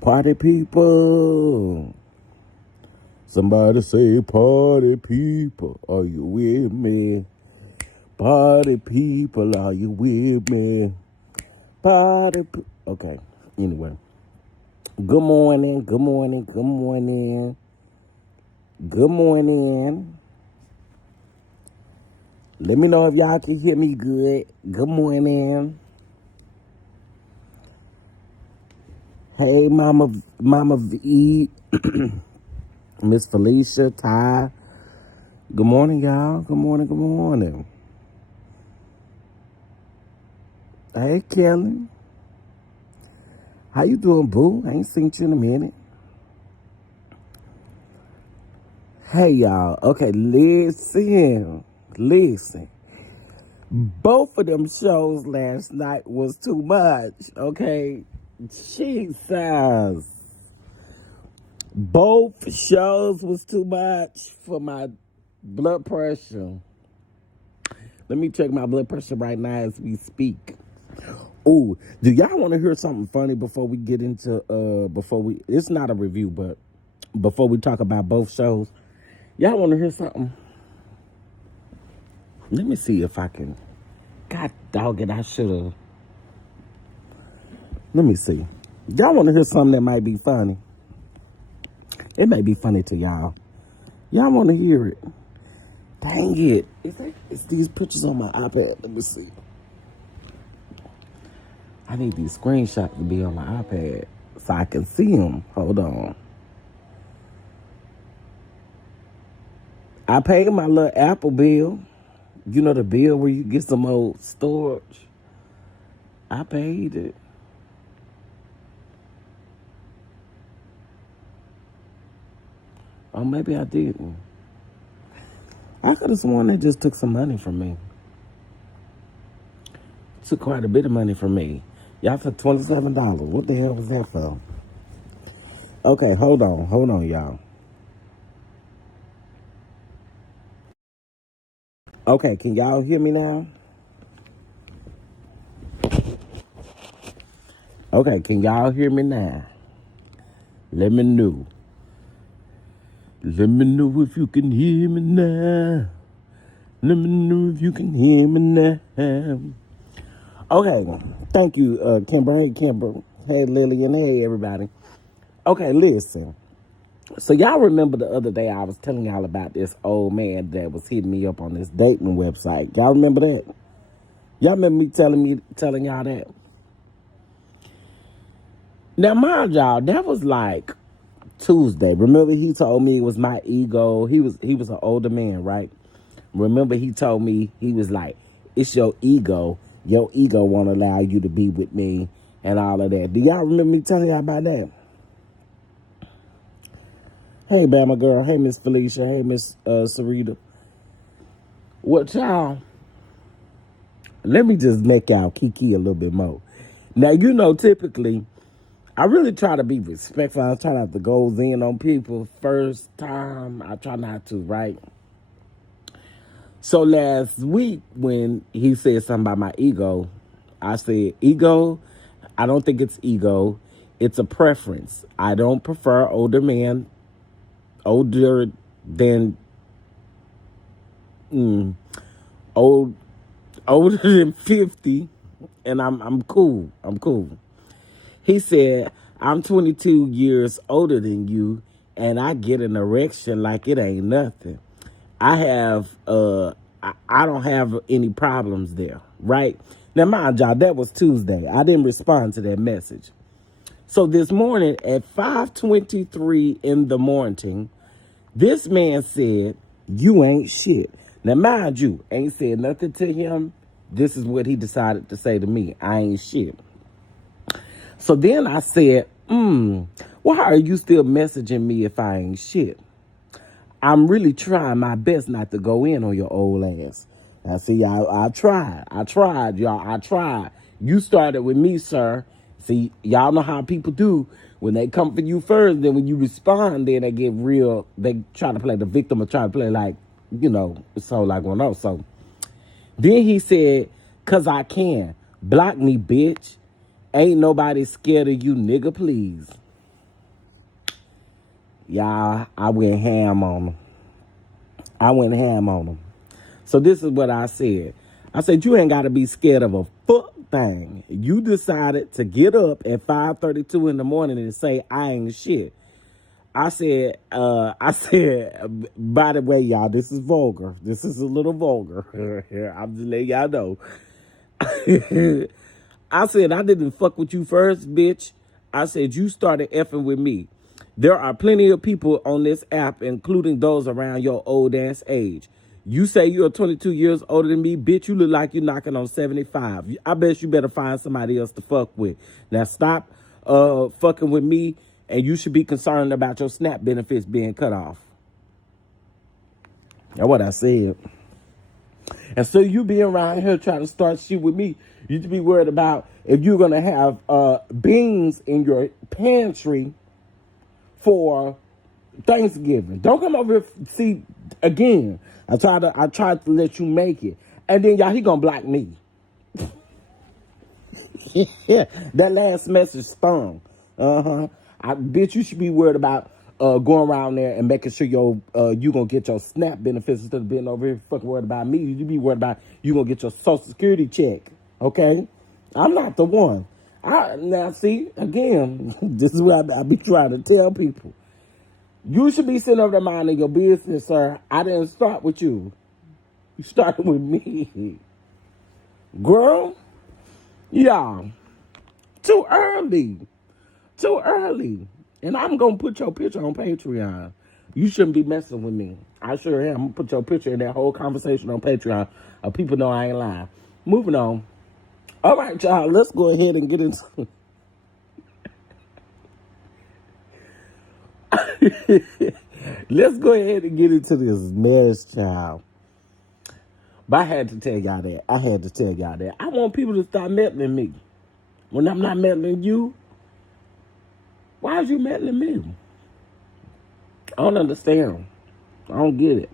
Party people. Somebody say party people. Are you with me? Party people, are you with me? Okay, anyway. Good morning, good morning, good morning. Good morning. Let me know if y'all can hear me good. Good morning. Hey, Mama V, Miss Felicia, Ty. Good morning, y'all. Good morning, good morning. Hey, Kelly. How you doing, boo? I ain't seen you in a minute. Hey, y'all. Okay, listen. Both of them shows last night was too much, okay? Jesus. Both shows was too much for my blood pressure. Let me check my blood pressure right now as we speak. Ooh, do y'all want to hear something funny before we get into, it's not a review, but before we talk about both shows? Y'all want to hear something? Let me see if I can. God dog it, I should have. Let me see. Y'all want to hear something that might be funny? It may be funny to y'all. Y'all want to hear it? Dang it. It's these pictures on my iPad. Let me see. I need these screenshots to be on my iPad so I can see them. Hold on. I paid my little Apple bill. You know the bill where you get some old storage? I paid it. Or maybe I didn't. I could have sworn they just took some money from me. Took quite a bit of money from me. Y'all took $27. What the hell was that for? Okay, hold on, y'all. Okay, can y'all hear me now? Okay, can y'all hear me now? Let me know. Let me know if you can hear me now. Let me know if you can hear me now. Okay, thank you, Kimber. Hey, Kimber. Hey, Lillian. Hey, everybody. Okay, listen. So y'all remember the other day I was telling y'all about this old man that was hitting me up on this dating website. Y'all remember that? Y'all remember me telling y'all that? Now, mind y'all, that was like Tuesday. Remember he told me it was my ego. He was an older man, right? Remember he told me, he was like, it's your ego. Your ego won't allow you to be with me and all of that. Do y'all remember me telling y'all about that? Hey, Bama girl. Hey, Miss Felicia. Hey, Miss Sarita. What y'all? Let me just make y'all kiki a little bit more. Now, you know, typically, I really try to be respectful. I try not to go in on people first time. I try not to, right? So last week when he said something about my ego, I said, ego? I don't think it's ego. It's a preference. I don't prefer older men, older than, old, older than 50, and I'm cool. I'm cool. He said, I'm 22 years older than you, and I get an erection like it ain't nothing. I don't have any problems there, right? Now, mind y'all, that was Tuesday. I didn't respond to that message. So this morning at 5:23 in the morning, this man said, you ain't shit. Now, mind you, ain't said nothing to him. This is what he decided to say to me. I ain't shit. So then I said, why are you still messaging me if I ain't shit? I'm really trying my best not to go in on your old ass. I see, I tried, y'all. I tried. You started with me, sir. See, y'all know how people do. When they come for you first, then when you respond, then they get real. They try to play the victim or try to play like, so like one else. So then he said, cause I can. Block me, bitch. Ain't nobody scared of you, nigga, please. Y'all, I went ham on them. I went ham on them. So this is what I said. I said, you ain't got to be scared of a fuck thing. You decided to get up at 5:32 in the morning and say, I ain't shit. I said, by the way, y'all, this is vulgar. This is a little vulgar. I'm just letting y'all know. I said, I didn't fuck with you first, bitch. I said, you started effing with me. There are plenty of people on this app, including those around your old ass age. You say you're 22 years older than me, bitch. You look like you're knocking on 75. I bet you better find somebody else to fuck with. Now stop fucking with me, and you should be concerned about your SNAP benefits being cut off. That's what I said. And so you be around here trying to start shit with me. You should be worried about if you're going to have beans in your pantry for Thanksgiving. Don't come over here. See, again, I tried to let you make it. And then y'all, he going to block me. Yeah, that last message stung. Bitch, you should be worried about going around there and making sure you gonna get your SNAP benefits instead of being over here fucking worried about me. You be worried about you gonna get your Social Security check. Okay, I'm not the one. Now see again, this is what I be trying to tell people. You should be sitting over there minding your business, sir. I didn't start with you. You started with me, girl. Y'all, too early. Too early. And I'm going to put your picture on Patreon. You shouldn't be messing with me. I sure am. I'm going to put your picture in that whole conversation on Patreon. People know I ain't lying. Moving on. All right, y'all. Let's go ahead and get into Let's go ahead and get into this mess, child. But I had to tell y'all that. I want people to stop meddling me. When I'm not meddling you, why is you meddling me? I don't understand. I don't get it.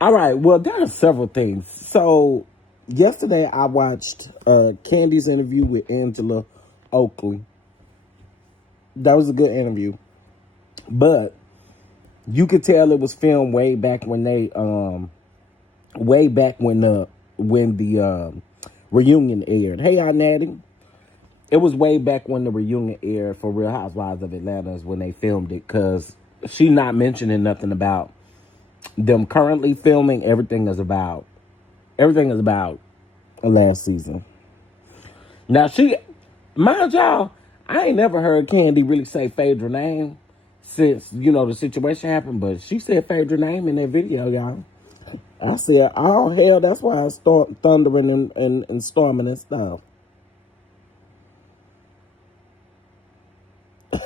All right, well, there are several things. So, yesterday I watched Candy's interview with Angela Oakley. That was a good interview. But you could tell it was filmed way back when the reunion aired. Hey, y'all, Natty. It was way back when the reunion aired for Real Housewives of Atlanta is when they filmed it, because she not mentioning nothing about them currently filming. Everything is about last season. Now mind y'all, I ain't never heard Candy really say Phaedra name since, the situation happened, but she said Phaedra name in that video, y'all. I said, oh hell, that's why I start thundering and storming and stuff.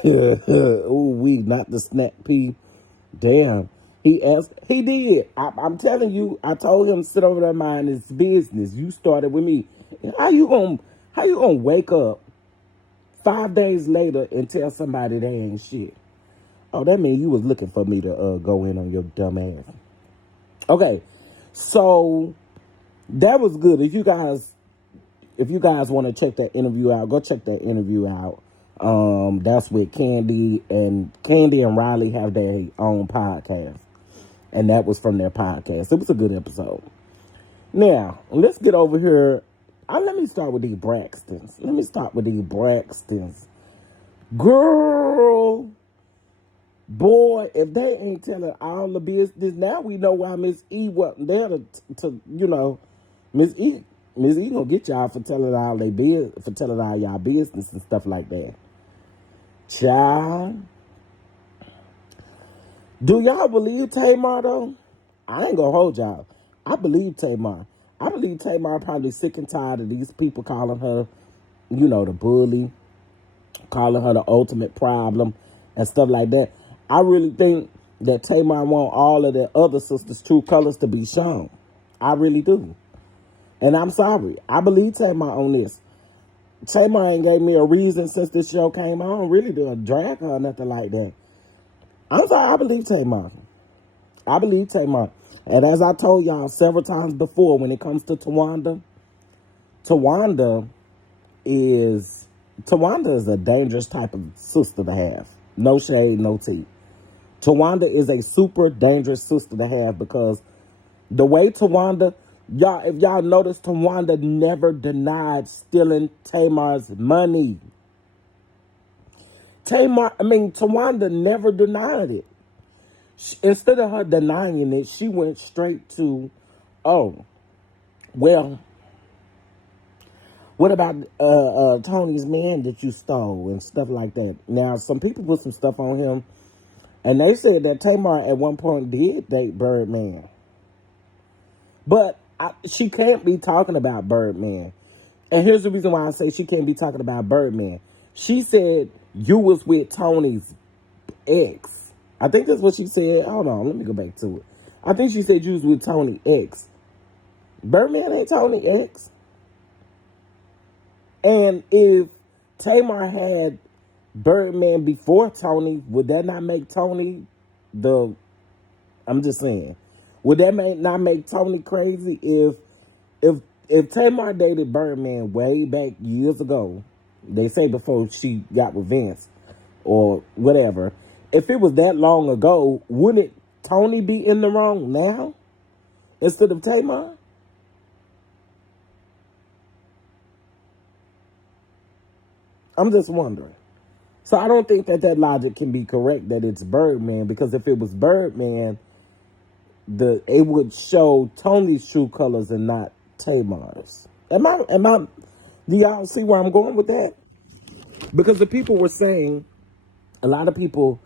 Ooh, not the snack pea. Damn. He did. I'm telling you, I told him sit over there mind his business. You started with me. How you gonna wake up 5 days later and tell somebody they ain't shit? Oh, that means you was looking for me to go in on your dumb ass. Okay, so that was good. If you guys want to check that interview out, go check that interview out. That's with Candy and Riley have their own podcast, and that was from their podcast. It was a good episode. Now, let's get over here. Let me start with these Braxtons. Girl, boy, if they ain't telling all the business, now we know why Miss E wasn't there to Miss E gonna get y'all for telling all y'all business and stuff like that. Child, do y'all believe Tamar though? I ain't gonna hold y'all. I believe Tamar. Probably sick and tired of these people calling her, the bully, calling her the ultimate problem and stuff like that. I really think that Tamar want all of their other sisters' true colors to be shown. I really do. And I'm sorry. I believe Tamar on this. Tamar ain't gave me a reason since this show came on really to drag her or nothing like that. I'm sorry. I believe Tamar. And as I told y'all several times before, when it comes to Tawanda is a dangerous type of sister to have. No shade, no tea. Tawanda is a super dangerous sister to have because the way Tawanda, y'all, if y'all notice, Tawanda never denied stealing Tamar's money. Tawanda never denied it. Instead of her denying it, she went straight to, oh, well, what about Tony's man that you stole and stuff like that? Now, some people put some stuff on him, and they said that Tamar at one point did date Birdman. But she can't be talking about Birdman. And here's the reason why I say she can't be talking about Birdman. She said you was with Tony's ex. I think that's what she said. Hold on, let me go back to it. I think she said you was with Tony ex. Birdman ain't Tony ex. And if Tamar had Birdman before Tony, would that not make Tony the... I'm just saying. Would that not make Tony crazy if Tamar dated Birdman way back years ago, they say before she got with Vince or whatever, if it was that long ago, wouldn't Tony be in the wrong now instead of Tamar? I'm just wondering. So I don't think that logic can be correct that it's Birdman, because if it was Birdman, it would show Tony's true colors and not Tamar's. Do y'all see where I'm going with that? Because the people were saying, a lot of people,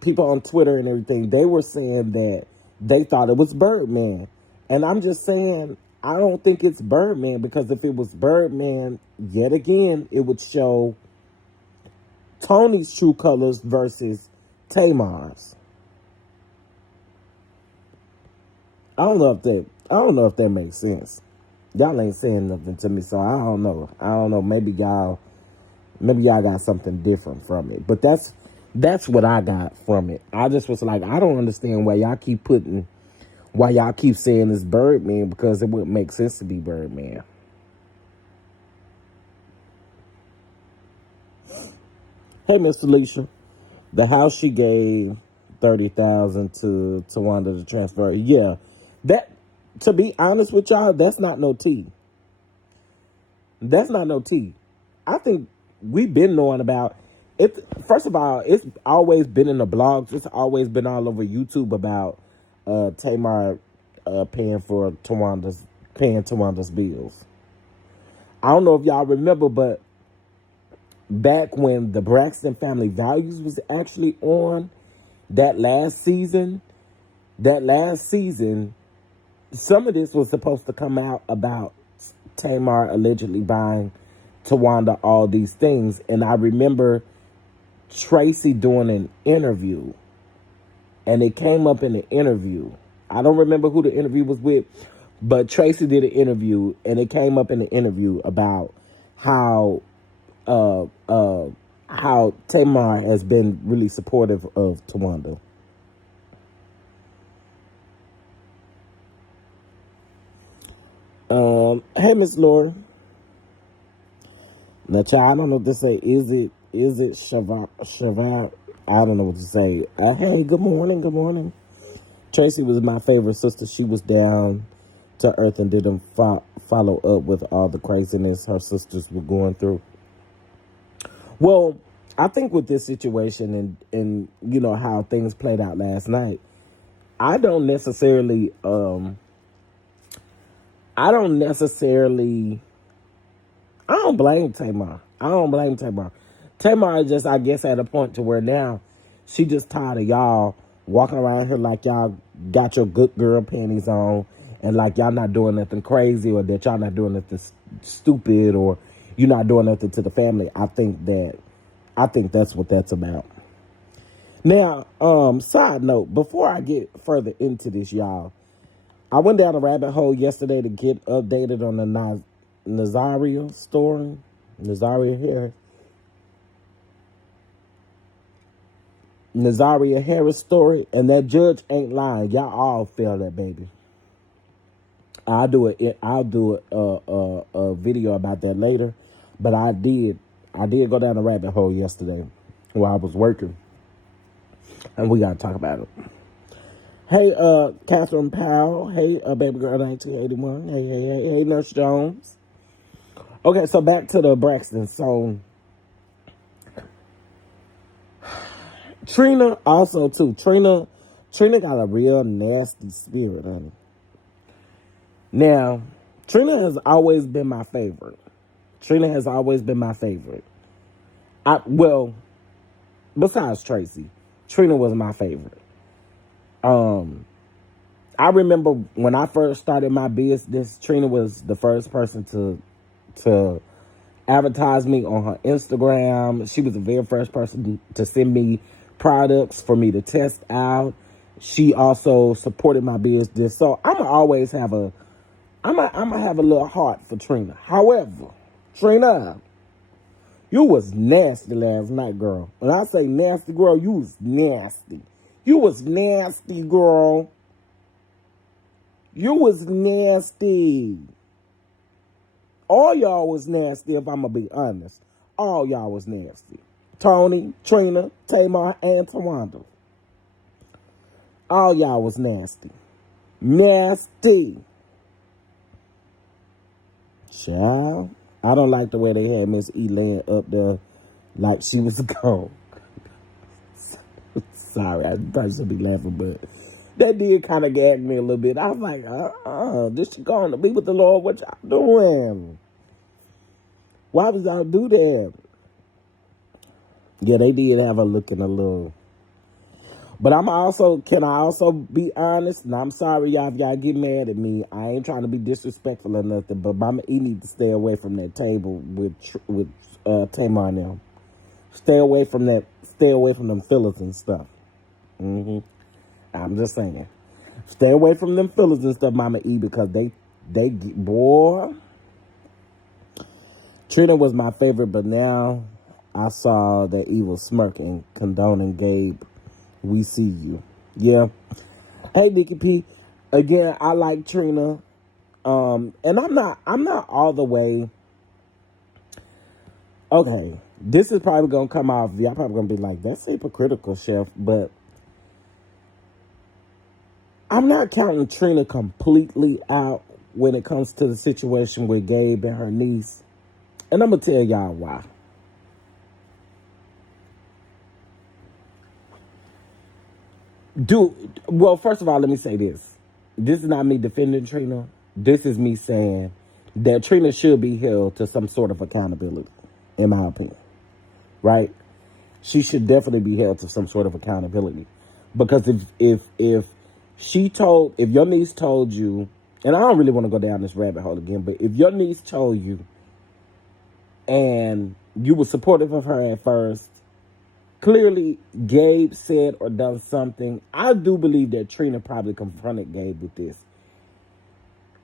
people on Twitter and everything, they were saying that they thought it was Birdman. And I'm just saying, I don't think it's Birdman, because if it was Birdman, yet again, it would show Tony's true colors versus Tamar's. I don't know if that makes sense. Y'all ain't saying nothing to me, so I don't know. Maybe y'all got something different from it. But that's what I got from it. I just was like, I don't understand why y'all keep saying it's Birdman, because it wouldn't make sense to be Birdman. Hey, Miss Felicia. The house she gave $30,000 to Tawanda to transfer. Yeah. That, to be honest with y'all, that's not no tea. That's not no tea. I think we've been knowing about it. First of all, it's always been in the blogs. It's always been all over YouTube about Tamar paying Tawanda's bills. I don't know if y'all remember, but back when the Braxton Family Values was actually on, that last season, some of this was supposed to come out about Tamar allegedly buying Tawanda all these things. And I remember Tracy doing an interview, and it came up in the interview. I don't remember who the interview was with, but Tracy did an interview, and it came up in the interview about how Tamar has been really supportive of Tawanda. Hey, Miss Laura. Now, child, I don't know what to say. Is it Shavar? I don't know what to say. Hey, good morning. Tracy was my favorite sister. She was down to earth and didn't follow up with all the craziness her sisters were going through. Well, I think with this situation and how things played out last night, I don't blame Tamar. Tamar is just, I guess, at a point to where now she just tired of y'all walking around here like y'all got your good girl panties on, and like y'all not doing nothing crazy, or that y'all not doing nothing stupid, or you're not doing nothing to the family. I think that's what that's about. Now, side note, before I get further into this, y'all, I went down a rabbit hole yesterday to get updated on the Nazaria story. Nazaria Harris story, and that judge ain't lying. Y'all all feel that, baby. I'll do a video about that later, but I did go down a rabbit hole yesterday while I was working, and we gotta talk about it. Hey, Catherine Powell. Hey, baby girl 1981. Hey, Nurse Jones. Okay, so back to the Braxton. So Trina also too. Trina got a real nasty spirit, honey. Now, Trina has always been my favorite. Well, besides Tracy, Trina was my favorite. I remember when I first started my business, Trina was the first person to advertise me on her Instagram. She was the very first person to send me products for me to test out. She also supported my business. So I'm gonna have a little heart for Trina. However, Trina, you was nasty last night, girl. When I say nasty, girl, you was nasty. You was nasty, girl. You was nasty. All y'all was nasty, if I'm going to be honest. All y'all was nasty. Tony, Trina, Tamar, and Tawanda. All y'all was nasty. Nasty. Child, I don't like the way they had Miss Elan up there like she was gone. Sorry, I probably should be laughing, but that did kind of gag me a little bit. I was like, this she going to be with the Lord. What y'all doing? Why would y'all do that? Yeah, they did have her looking a little. But can I also be honest? And I'm sorry, y'all, if y'all get mad at me. I ain't trying to be disrespectful or nothing, but Mama E need to stay away from that table with Tamar now. Stay away from that. Stay away from them fillers and stuff. I'm just saying. Stay away from them fillers and stuff, Mama E, because they boy. Trina was my favorite, but now I saw that evil smirking, condoning Gabe. We see you. Yeah. Hey, Nikki P. Again, I like Trina. And I'm not all the way. Okay. This is probably going to come off. Y'all probably going to be like, that's hypocritical, Chef. But I'm not counting Trina completely out when it comes to the situation with Gabe and her niece. And I'm going to tell y'all why. Well, first of all, let me say this. This is not me defending Trina. This is me saying that Trina should be held to some sort of accountability, in my opinion. Right? She should definitely be held to some sort of accountability. Because if your niece told you, and I don't really want to go down this rabbit hole again, but if your niece told you and you were supportive of her at first, clearly Gabe said or done something. I do believe that Trina probably confronted Gabe with this.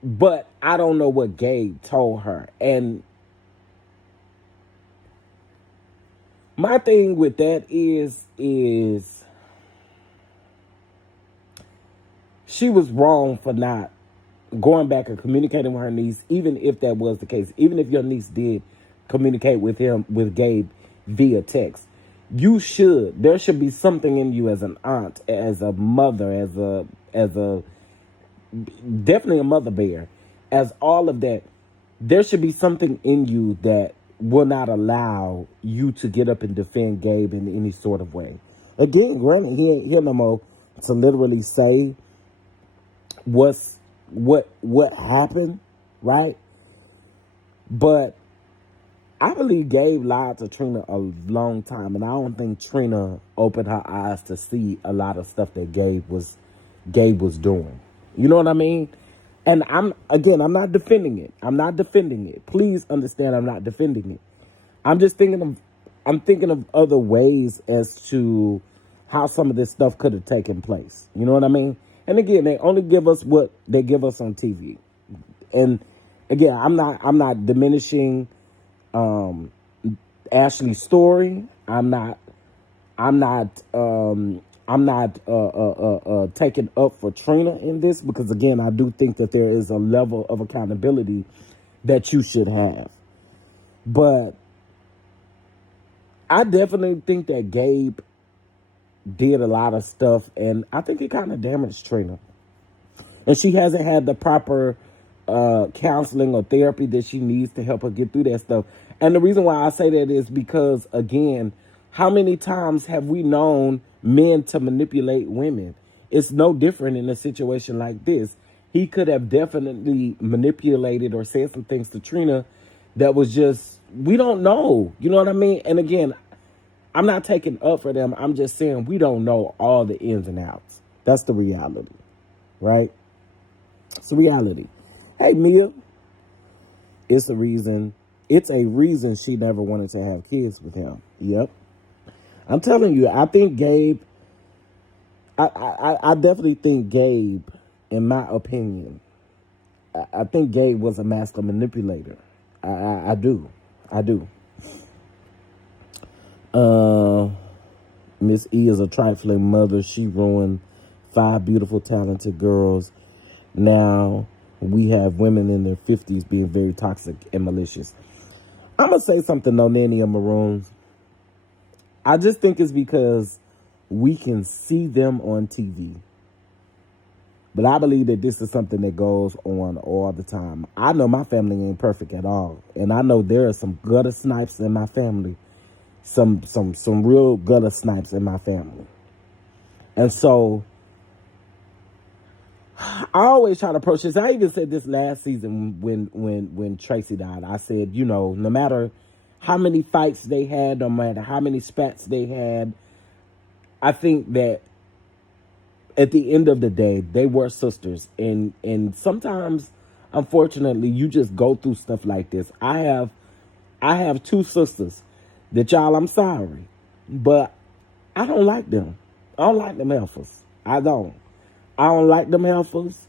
But I don't know what Gabe told her. And my thing with that is she was wrong for not going back and communicating with her niece, even if that was the case. Even if your niece did communicate with Gabe via text. There should be something in you as an aunt, as a mother, as a definitely a mother bear, as all of that. There should be something in you that will not allow you to get up and defend Gabe in any sort of way. Again, granted, he ain't here no more to literally say what happened, right? But I believe Gabe lied to Trina a long time, and I don't think Trina opened her eyes to see a lot of stuff that Gabe was doing. You know what I mean? And I'm not defending it. Please understand, I'm not defending it. I'm thinking of other ways as to how some of this stuff could have taken place. You know what I mean? And again, they only give us what they give us on TV. And again, I'm not diminishing Ashley's story. I'm not taking up for Trina in this, because again, I do think that there is a level of accountability that you should have. But I definitely think that Gabe did a lot of stuff, and I think it kind of damaged Trina. And she hasn't had the proper counseling or therapy that she needs to help her get through that stuff. And the reason why I say that is because, again, how many times have we known men to manipulate women? It's no different in a situation like this. He could have definitely manipulated or said some things to Trina that was just, we don't know. You know what I mean? And again, I'm not taking up for them. I'm just saying we don't know all the ins and outs. That's the reality, right? It's a reality. Hey, Mia, it's a reason. It's a reason she never wanted to have kids with him. Yep. I'm telling you, I think Gabe, I definitely think Gabe, in my opinion, I think Gabe was a master manipulator. I do. I do. Miss E is a trifling mother. She ruined 5 beautiful, talented girls. Now we have women in their 50s being very toxic and malicious. I'm going to say something though, Nanny and Maroons. I just think it's because we can see them on TV. But I believe that this is something that goes on all the time. I know my family ain't perfect at all. And I know there are some gutter snipes in my family. Some real gutter snipes in my family. And so I always try to approach this. I even said this last season when Tracy died. I said, you know, no matter how many fights they had, no matter how many spats they had, I think that at the end of the day, they were sisters. And sometimes, unfortunately, you just go through stuff like this. I have 2 sisters that, y'all, I'm sorry, but I don't like them. I don't like them heifers. I don't like them heifers.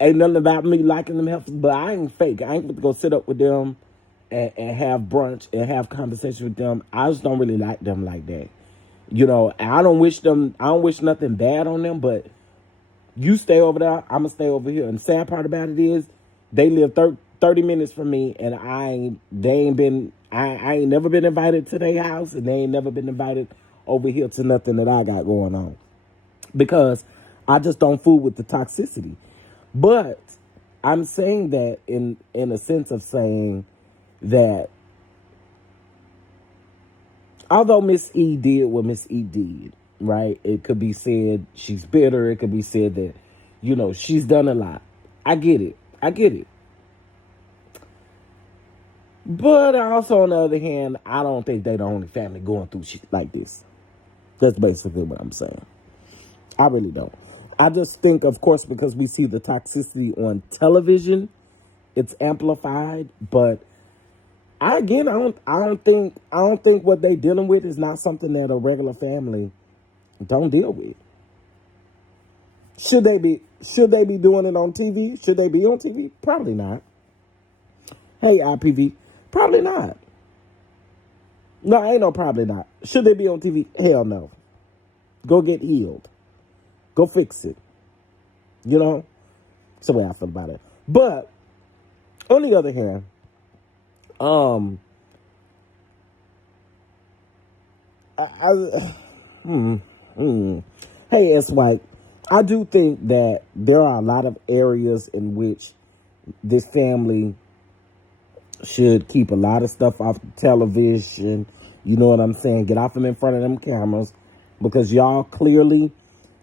Ain't nothing about me liking them heifers, but I ain't fake. I ain't going to go sit up with them and have brunch and have conversation with them. I just don't really like them like that. You know, I don't wish nothing bad on them, but you stay over there, I'm going to stay over here. And the sad part about it is they live 30 minutes from me, and I ain't never been invited to their house, and they ain't never been invited over here to nothing that I got going on. Because I just don't fool with the toxicity. But I'm saying that in a sense of saying that although Miss E did what Miss E did, right? It could be said she's bitter. It could be said that, you know, she's done a lot. I get it. But also, on the other hand, I don't think they're the only family going through shit like this. That's basically what I'm saying. I really don't. I just think, of course, because we see the toxicity on television, it's amplified. But I don't think what they dealing with is not something that a regular family don't deal with. Should they be doing it on TV? Should they be on TV? Probably not. Hey, IPV, probably not. No, ain't no probably not. Should they be on TV? Hell no. Go get healed. Go fix it. You know? That's the way I feel about it. But on the other hand, hey, S. White, I do think that there are a lot of areas in which this family should keep a lot of stuff off the television. You know what I'm saying? Get off them in front of them cameras, because y'all clearly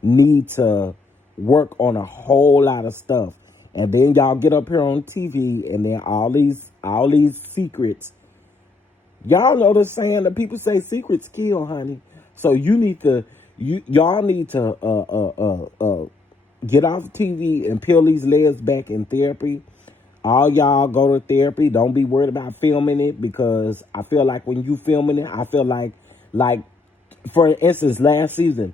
need to work on a whole lot of stuff. And then y'all get up here on TV, and then all these secrets. Y'all know the saying that people say secrets kill, honey. So y'all need to get off TV and peel these layers back in therapy. All y'all go to therapy. Don't be worried about filming it, because I feel like when you filming it, I feel like for instance, last season,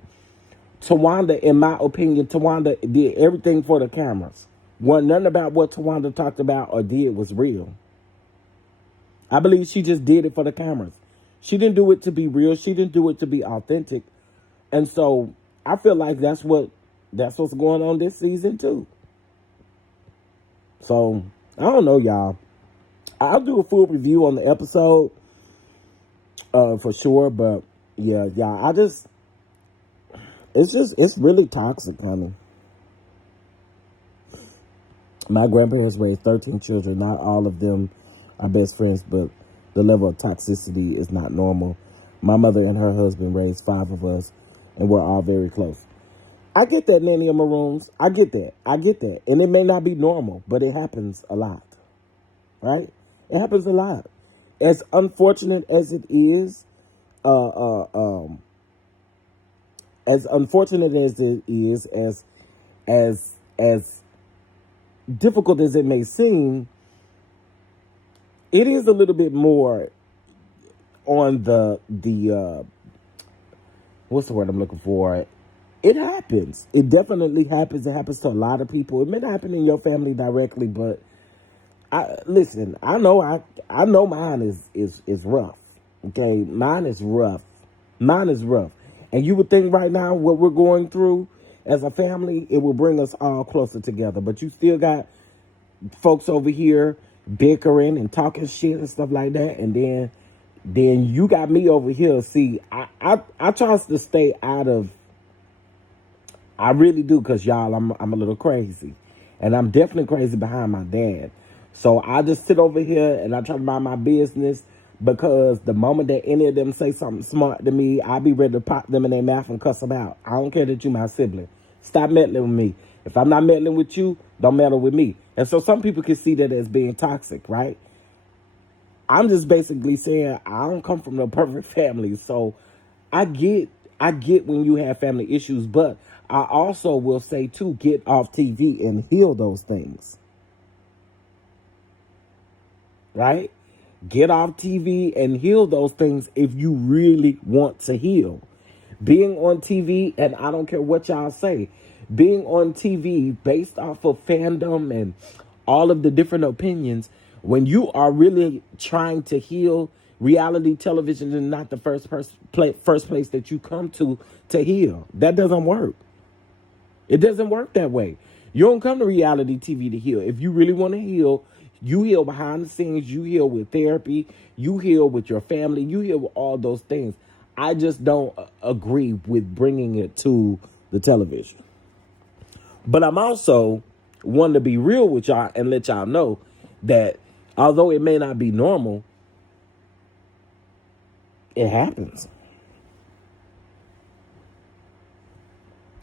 Tawanda, in my opinion, Tawanda did everything for the cameras. Nothing about what Tawanda talked about or did was real. I believe she just did it for the cameras. She didn't do it to be real. She didn't do it to be authentic. And so I feel like that's what's going on this season too. So I don't know, y'all. I'll do a full review on the episode. for sure. But yeah, it's really toxic, honey. My grandparents raised 13 children. Not all of them are best friends, but the level of toxicity is not normal. My mother and her husband raised 5 of us, and we're all very close. I get that, Nanny of Maroons. I get that. I get that. And it may not be normal, but it happens a lot, right? It happens a lot. As unfortunate as it is, uh, uh, um, as unfortunate as it is, as difficult as it may seem, it is a little bit more on the what's the word I'm looking for? It happens. It definitely happens. It happens to a lot of people. It may not happen in your family directly, but listen. I know mine is rough. Okay, mine is rough. Mine is rough. And you would think right now what we're going through as a family, it will bring us all closer together. But you still got folks over here bickering and talking shit and stuff like that, and then you got me over here. See, I try to stay out of. I really do, because y'all, I'm a little crazy, and I'm definitely crazy behind my dad. So I just sit over here and I try to mind my business, because the moment that any of them say something smart to me, I'll be ready to pop them in their mouth and cuss them out. I don't care that you my sibling. Stop meddling with me. If I'm not meddling with you, don't meddle with me. And so some people can see that as being toxic, right? I'm just basically saying I don't come from a perfect family. So I get when you have family issues, but I also will say too, get off TV and heal those things. Right? Get off TV and heal those things if you really want to heal. Being on TV, and I don't care what y'all say, being on TV based off of fandom and all of the different opinions, when you are really trying to heal, reality television is not the first place that you come to heal. That doesn't work. It doesn't work that way. You don't come to reality TV to heal. If you really want to heal, you heal behind the scenes. You heal with therapy. You heal with your family. You heal with all those things. I just don't agree with bringing it to the television. But I'm also one to be real with y'all and let y'all know that although it may not be normal, it happens.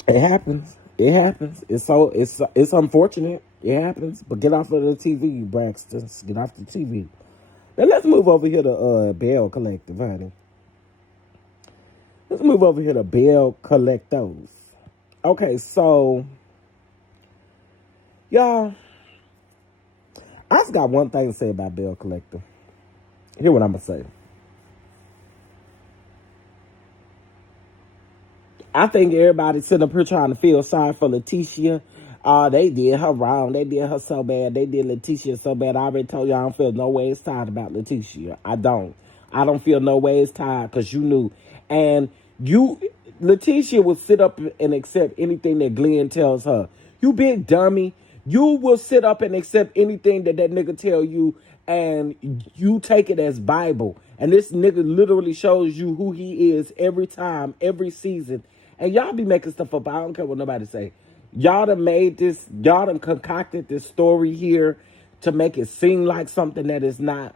It happens. It happens. It's unfortunate. It happens. But get off of the TV, Braxton. Get off the TV. Now let's move over here to Bell Collective, honey. Let's move over here to Bell Collectors. Okay, so y'all, I just got one thing to say about Bell Collector. Hear what I'm gonna say. I think everybody sitting up here trying to feel sorry for Letitia. They did her wrong. They did her so bad. They did Letitia so bad. I already told you I don't feel no ways tired about Letitia. I don't feel no ways tired, because you knew. And Letitia will sit up and accept anything that Glenn tells her. You big dummy. You will sit up and accept anything that nigga tell you, and you take it as Bible. And this nigga literally shows you who he is every time, every season. And y'all be making stuff up. I don't care what nobody say. Y'all done concocted this story here to make it seem like something that is not.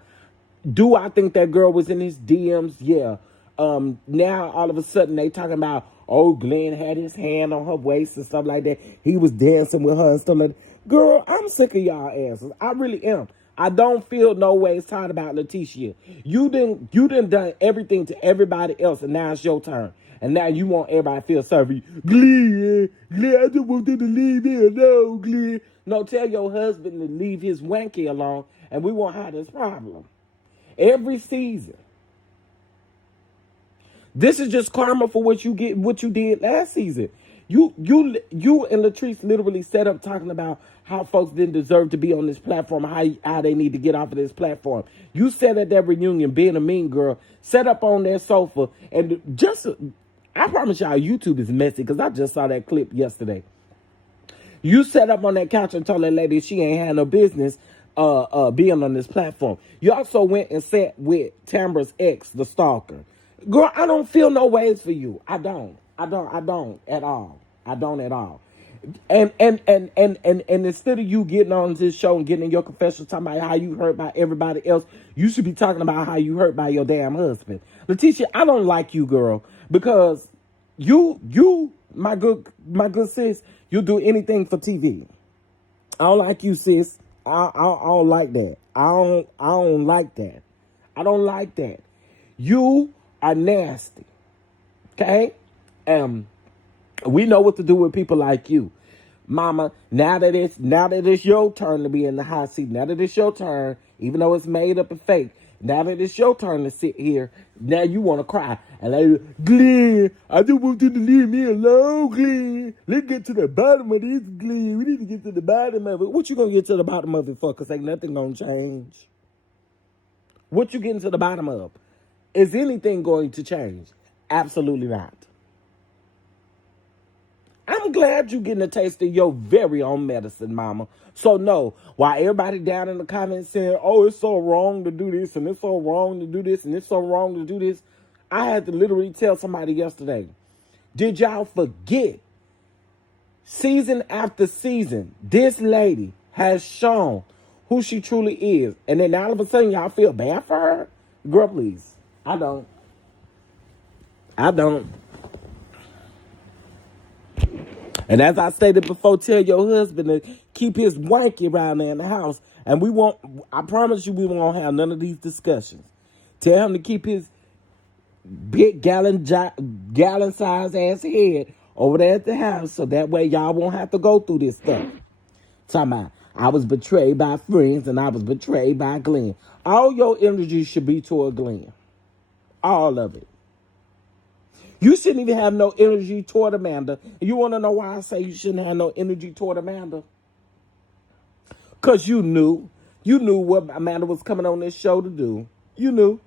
Do I think that girl was in his DMs? Yeah. Now all of a sudden they talking about, oh, Glenn had his hand on her waist and stuff like that. He was dancing with her and stuff like that. Girl, I'm sick of y'all asses. I really am. I don't feel no ways tired about Letitia. You done done everything to everybody else, and now it's your turn. And now you want everybody to feel sorry for you. Glenn, I just want them to leave me alone, Glenn. No, tell your husband to leave his wanky alone, and we won't have this problem. Every season. This is just karma for what you did last season. You and Latrice literally set up talking about how folks didn't deserve to be on this platform, how they need to get off of this platform. You said at that reunion, being a mean girl, set up on their sofa, and just, I promise y'all, YouTube is messy, because I just saw that clip yesterday. You sat up on that couch and told that lady she ain't had no business being on this platform. You also went and sat with Tambra's ex, the stalker. Girl, I don't feel no ways for you. I don't at all. I don't at all. And instead of you getting on this show and getting in your confession talking about how you hurt by everybody else, you should be talking about how you hurt by your damn husband. Letitia, I don't like you, girl, because you, my good sis, you'll do anything for TV. I don't like you, sis. I don't like that. I don't like that. I don't like that. You are nasty. Okay? We know what to do with people like you. Mama, now that it's your turn to be in the hot seat, now that it's your turn, even though it's made up and fake, now that it's your turn to sit here, now you want to cry. And like, Glenn, I just want you to leave me alone, Glenn. Let's get to the bottom of this, Glenn. We need to get to the bottom of it. What you going to get to the bottom of it for? Because ain't nothing going to change. What you getting to the bottom of? Is anything going to change? Absolutely not. I'm glad you getting a taste of your very own medicine, mama. So no, while everybody down in the comments saying, oh, it's so wrong to do this, and it's so wrong to do this, and it's so wrong to do this, I had to literally tell somebody yesterday, did y'all forget? Season after season, this lady has shown who she truly is. And then all of a sudden, y'all feel bad for her? Girl, please. I don't. And as I stated before, tell your husband to keep his wanky around there in the house. And I promise you, we won't have none of these discussions. Tell him to keep his big gallon-sized ass head over there at the house, so that way y'all won't have to go through this stuff. Talking about, I was betrayed by friends and I was betrayed by Glenn. All your energy should be toward Glenn. All of it. You shouldn't even have no energy toward Amanda. You want to know why I say you shouldn't have no energy toward Amanda? Because you knew what Amanda was coming on this show to do. You knew.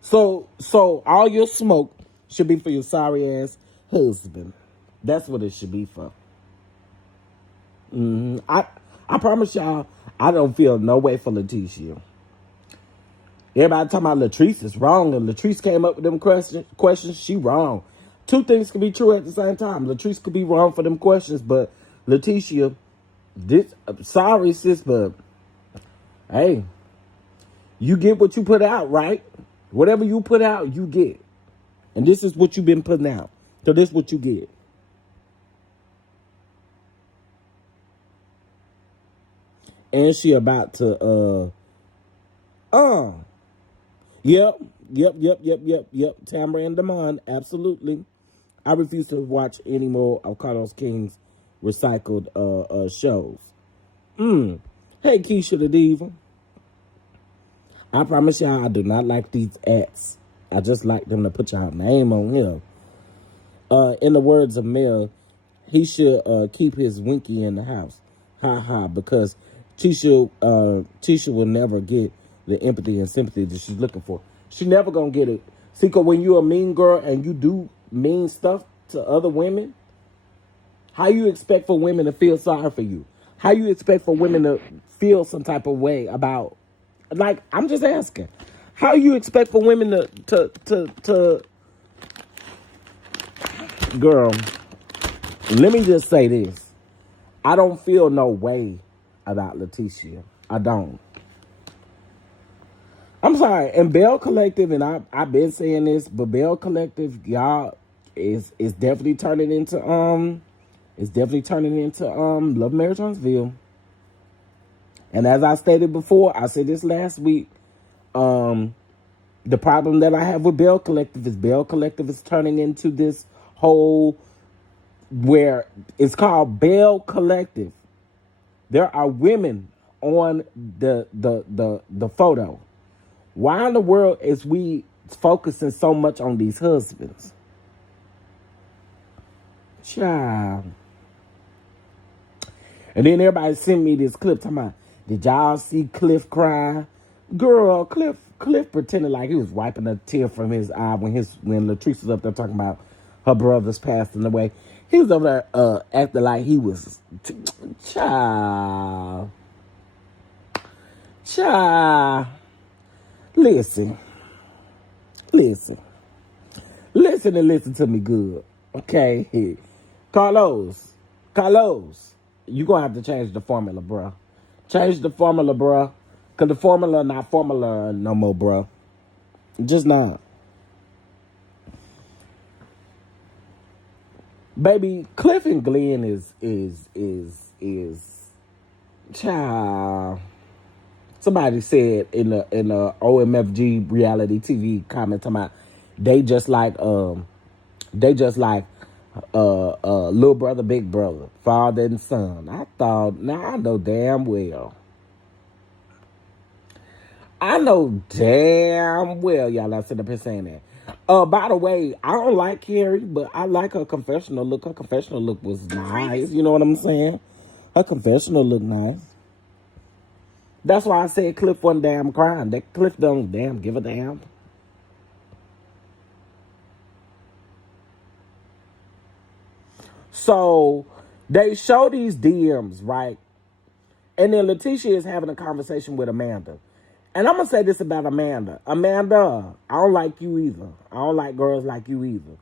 So all your smoke should be for your sorry ass husband. That's what it should be for. I promise y'all, I don't feel no way for Leticia. Everybody talking about Latrice is wrong, and Latrice came up with them questions. She wrong. Two things can be true at the same time. Latrice could be wrong for them questions, but Leticia, sorry sis, but hey, you get what you put out, right? Whatever you put out, you get. And this is what you've been putting out. So this is what you get. And she about to, Yep. Tamara and Damon, absolutely. I refuse to watch any more of Carlos King's recycled shows. Hey, Keisha the Diva. I promise y'all I do not like these ads. I just like them to put y'all name on here. In the words of Mel, he should keep his Winky in the house. Ha ha, because Tisha will never get the empathy and sympathy that she's looking for. She never gonna get it. See, cause when you're a mean girl and you do mean stuff to other women, how you expect for women to feel sorry for you? How you expect for women to feel some type of way about, like, I'm just asking. How you expect for women to girl, let me just say this. I don't feel no way about Leticia. I don't. I'm sorry. And Bell Collective, and I've been saying this, but Bell Collective, y'all, is definitely turning into Love Marriage Huntsville. And as I stated before, I said this last week, the problem that I have with Bell Collective is turning into this whole where it's called Bell Collective. There are women on the photo. Why in the world is we focusing so much on these husbands? Child. And then everybody sent me this clip talking about, did y'all see Cliff cry? Girl, Cliff pretended like he was wiping a tear from his eye when Latrice was up there talking about her brothers passing away. He was over there acting like he was child. Child, listen, listen, listen and listen to me good. Okay, Carlos, you gonna have to change the formula, bruh. Change the formula, bruh. Cause the formula not formula no more, bruh. Just not. Baby, Cliff and Glenn is child. Somebody said in the OMFG reality TV comment about they just like little brother, big brother, father and son. I thought, now I know damn well. Y'all are sitting up here saying that. By the way, I don't like Carrie, but I like her confessional look. Her confessional look was nice. You know what I'm saying? Her confessional look nice. That's why I said Cliff wasn't damn crying. That Cliff don't damn give a damn. So they show these DMs, right? And then Letitia is having a conversation with Amanda. And I'm going to say this about Amanda. Amanda, I don't like you either. I don't like girls like you either.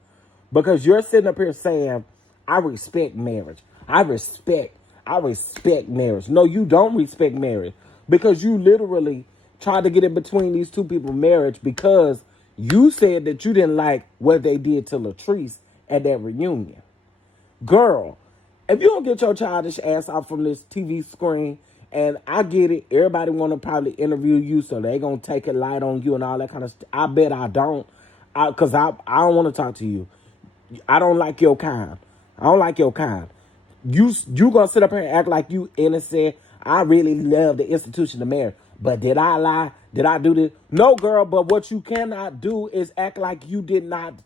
Because you're sitting up here saying, I respect marriage. I respect marriage. No, you don't respect marriage. Because you literally tried to get in between these two people's marriage because you said that you didn't like what they did to Latrice at that reunion. Girl, if you don't get your childish ass out from this TV screen, and I get it, everybody want to probably interview you, so they going to take it light on you and all that kind of stuff. I bet I don't, because I don't want to talk to you. I don't like your kind. I don't like your kind. You going to sit up here and act like you innocent. I really love the institution of marriage. But did I lie? Did I do this? No, girl, but what you cannot do is act like you did not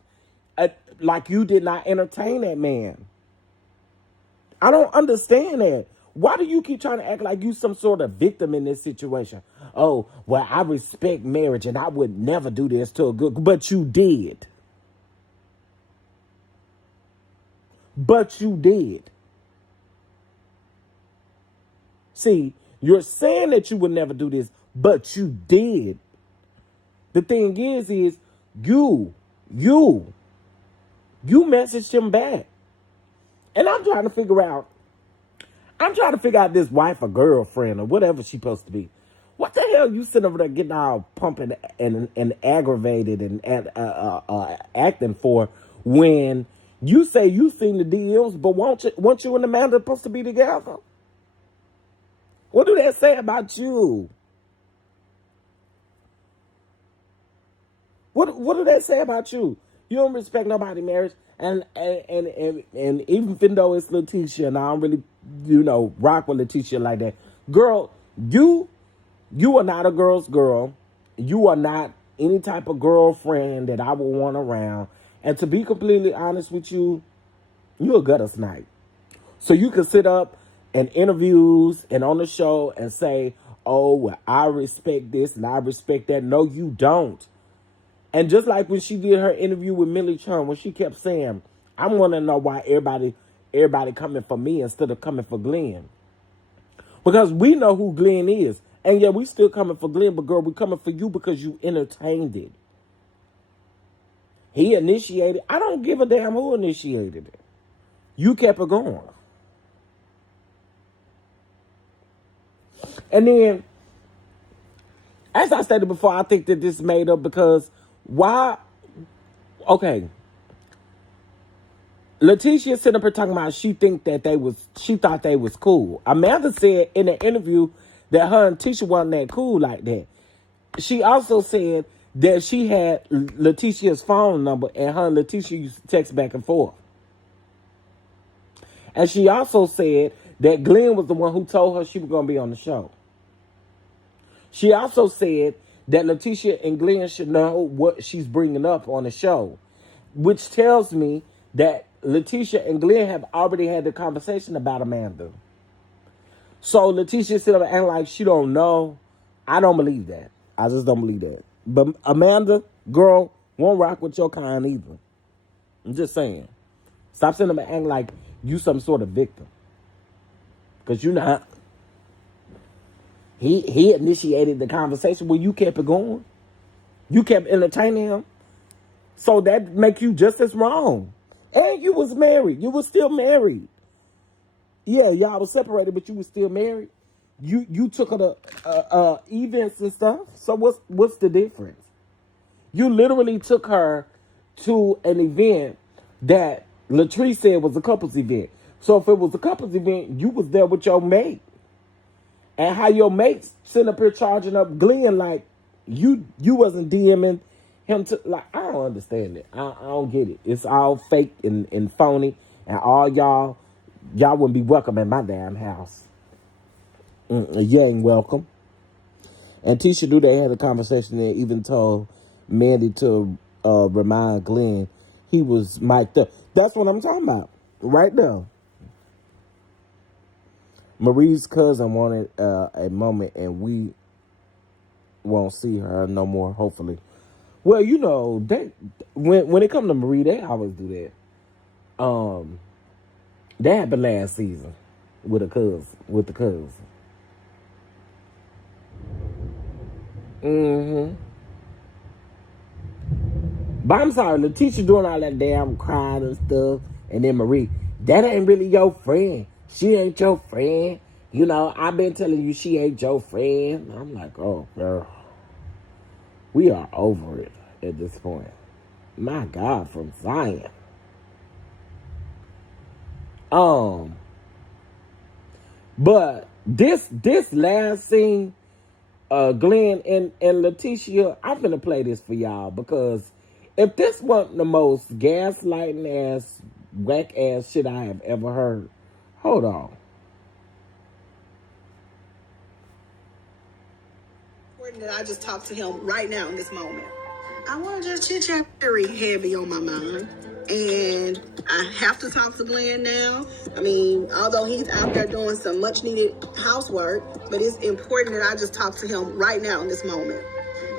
entertain that man. I don't understand that. Why do you keep trying to act like you some sort of victim in this situation? Oh, well, I respect marriage and I would never do this to a good... But you did. See, you're saying that you would never do this, but you did. The thing is you messaged him back. And I'm trying to figure out this wife or girlfriend or whatever she's supposed to be. What the hell you sitting over there getting all pumping and aggravated and acting for when you say you seen the DMs, but won't you and Amanda supposed to be together? What do that say about you? What do that say about you? You don't respect nobody's marriage, and even though it's Letitia, and I don't really, rock with Letitia like that, girl, you are not a girl's girl. You are not any type of girlfriend that I would want around. And to be completely honest with you, you're a gutter snipe. So you can sit up in interviews and on the show and say, oh, well, I respect this and I respect that. No, you don't. And just like when she did her interview with Millie Chun, when she kept saying, I want to know why everybody coming for me instead of coming for Glenn. Because we know who Glenn is. And yeah, we still coming for Glenn, but girl, we coming for you because you entertained it. He initiated. I don't give a damn who initiated it. You kept it going. And then, as I stated before, I think that this is made up because why? Okay. Letitia sitting up here talking about she thought they was cool. Amanda said in an interview that her and Tisha wasn't that cool like that. She also said that she had Letitia's phone number and her and Letitia used to text back and forth. And she also said that Glenn was the one who told her she was going to be on the show. She also said that Letitia and Glenn should know what she's bringing up on the show, which tells me that Letitia and Glenn have already had the conversation about Amanda. So Letitia said and like she don't know. I don't believe that. I just don't believe that. But Amanda, girl, won't rock with your kind either. I'm just saying. Stop sitting there acting like you some sort of victim. Because you're not. He initiated the conversation where you kept it going. You kept entertaining him. So that make you just as wrong. And you was married. You was still married. Yeah, y'all was separated, but you was still married. You took her to events and stuff. So what's the difference? You literally took her to an event that Latrice said was a couples event. So if it was a couples event, you was there with your mate. And how your mates sitting up here charging up Glenn like you wasn't DMing him to, like, I don't understand it. I don't get it. It's all fake and phony, and all y'all wouldn't be welcome in my damn house. You ain't welcome. And Tisha knew they had a conversation and even told Mandy to remind Glenn he was mic'd up. That's what I'm talking about right now. Marie's cousin wanted a moment, and we won't see her no more, hopefully. Well, you know, when it comes to Marie, they always do that. That happened last season with the cousin. But I'm sorry, Letitia doing all that damn crying and stuff, and then Marie, that ain't really your friend. She ain't your friend. You know, I've been telling you she ain't your friend. I'm like, oh, girl. We are over it at this point. My God, from Zion. But this last scene, Glenn and Letitia, I'm gonna play this for y'all because if this wasn't the most gaslighting ass, whack ass shit I have ever heard, hold on. That I just talked to him right now in this moment. I want to just chit chat, very heavy on my mind, and I have to talk to Glenn now. I mean, although he's out there doing some much needed housework, but it's important that I just talk to him right now in this moment.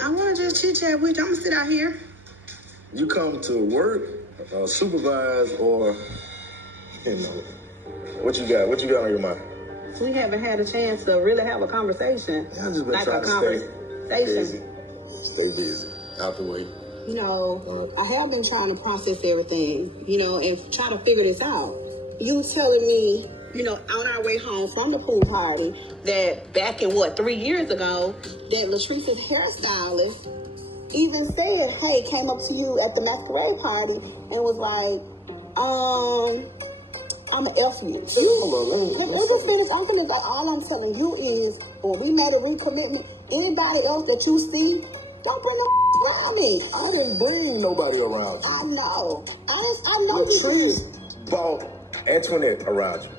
I want to just chit chat with you. I'm gonna sit out here. You come to work, supervise, or you know, what you got? What you got on your mind? We haven't had a chance to really have a conversation. Yeah, I've just been trying to stay busy, out the way. You know, I have been trying to process everything, you know, and try to figure this out. You telling me, you know, on our way home from the pool party, that back in 3 years ago, that Latrice's hairstylist even said, hey, came up to you at the masquerade party and was like, I'm an F you. Let me just finish. I'm gonna like, all I'm telling you is, when we made a recommitment, anybody else that you see, don't bring them around me. I didn't bring nobody around you. I know. I know Latrice brought Antoinette around you.